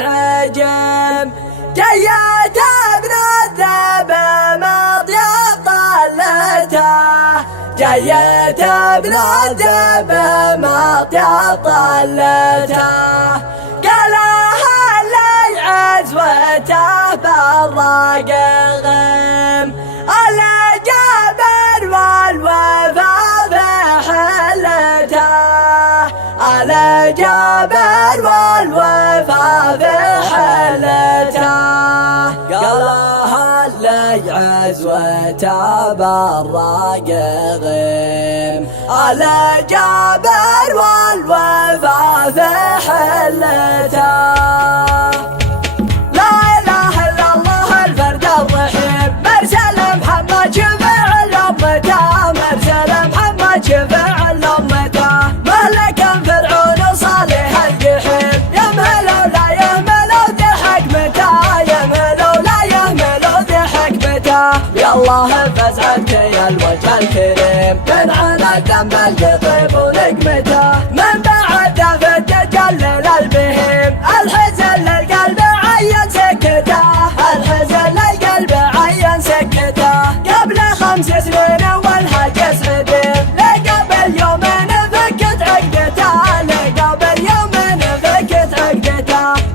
عزوة عجم. جيت ابن الذئب مطيب طلته، جيت ابن الذئب مطيب طلته. قالها لي عزوته بالراق غم، الجبر والوفا بحلته، الجبر والوفا بحلته. قالها لي عزوته بالراق غم، الجبر والوفا بحلته. شفع لأمته مهلكا فرعون صالح الجحيم، يمهلوا لا يهملوا ذي حكمته، يمهلوا لا يهملوا ذي حكمته. يالله فزعتك يا الوجه الكريم، من عنا الذنب القطيب ونقمته. من بعد فت جلل البهيم، الحزن للقلب عين سكته، الحزن للقلب عين سكته. قبل 5 سنين والهج سعدين،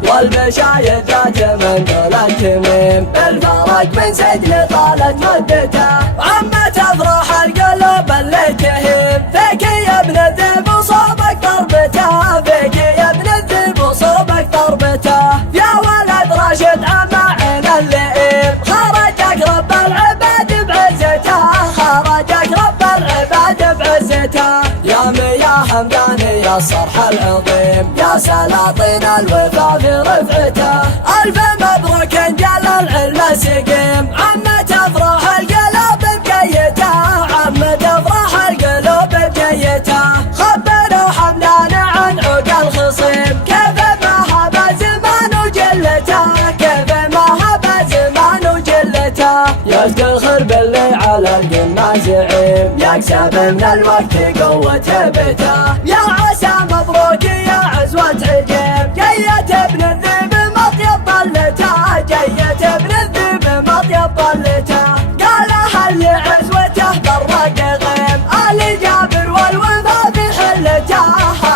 والبشاير جات من دول التميم، بالفرج من سجن طالت مدته. وعمت افراح القلوب اللي تهيم، فيك يا ابن الذئب وصوبك ضربته، فيك يا ابن الذئب وصوبك ضربته. يا ولد راشد عم عين اللئيم، خرجك رب العباد بعزته، خرجك رب العباد بعزته. يا مياه حمداني يا الصرح العظيم، يا سلاطين الوفا في رفعته. ألف مبروك جل العلم سقيم، عمت افراح القلوب بجيته، عمت افراح القلوب بجيته. خبروا حمدان عن عود الخصيم، كيف ما هب زمان وجلته، كيف ما هب زمان وجلته. يفتخر باللي على القمة زعيم، يكسب من الوقت قوة بيته. يا عسى مبروك يا عزوة عجم، جيت ابن الذئب مطيب طلته، جيت ابن الذئب مطيب طلته. قالها اللي عزوته بالراق غيم، الجابر والوفا في حلته،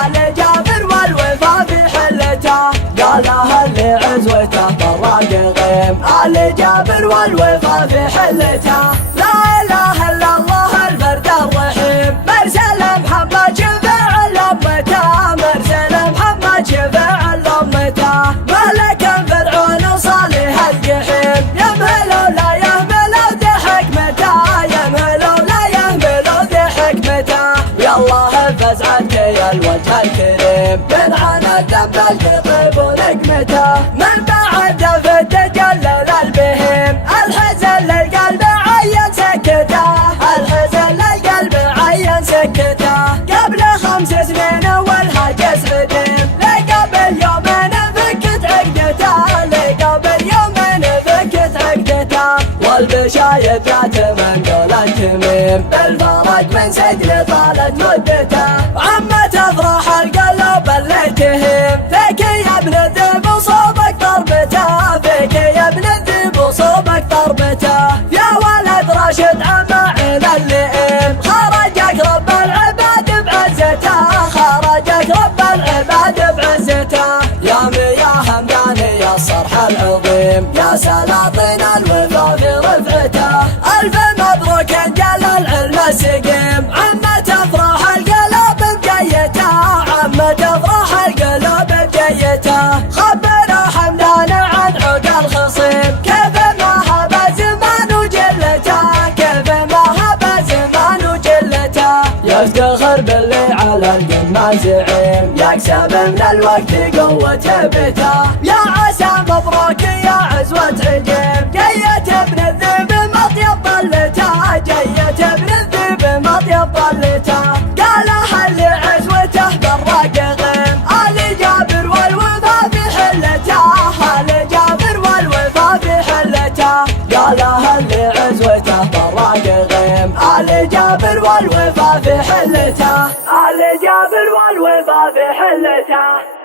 الجابر والوفا في حلته. قالها اللي عزوته بالراق غيم، الجابر والوفا في حلته. لا اله الا الله الفرد الرحيم، مرسل محمد شفع لأمته، مرسل محمد شفع لأمته. مهلكا فرعون صالح الجحيم، يمهلوا لا يهملوا ذي حكمته، يمهلوا لا يهملوا ذي حكمته. يالله فزعتك يا الوجه الكريم، من عنا الذنب القطيب ونقمته. من بعد فت جلل البهيم، الحزن للقلب عين سكته، الحزن للقلب عين سكته. قبل 5 سنين والهج سعدين، لقبل يومين فكت عقدته، لقبل يومين فكت عقدته. والبشاير جات من دول التميم، بالفرج من سجن طالت مدته. وعمت افراح القلوب اللي تهيم، فيك يا ابن الذئب وصوبك ضربته، فيك يا ابن الذئب وصوبك ضربته. يا ولد راشد عم عين اللئيم، خرجك رب العباد بعزته، خرجك رب العباد بعزته. يا مياه حمداني يا الصرح العظيم، يا سلاطين الوفا في رفعته. ألف مبروك جل العلم سقيم، عمت افراح القلوب بجيته، عمت افراح القلوب بجيته. خبروا حمدان عن عود الخصيم، كيف ما هب زمان وجلته، كيف ما هب زمان وجلته. يفتخر باللي على القمة زعيم، يكسب من الوقت قوة بيته. يا عسى مبروك يا عزوة عجم، جيت ابن الذئب مطيب طلته، جيت ابن الذئب مطيب طلته. قالها اللي عزوته بالراق غيم، الجابر والوفا في حلته، الجابر والوفا في حلته. قالها اللي عزوته بالراق غيم، الجابر والوفا في حلته، الجابر والوفا في حلته.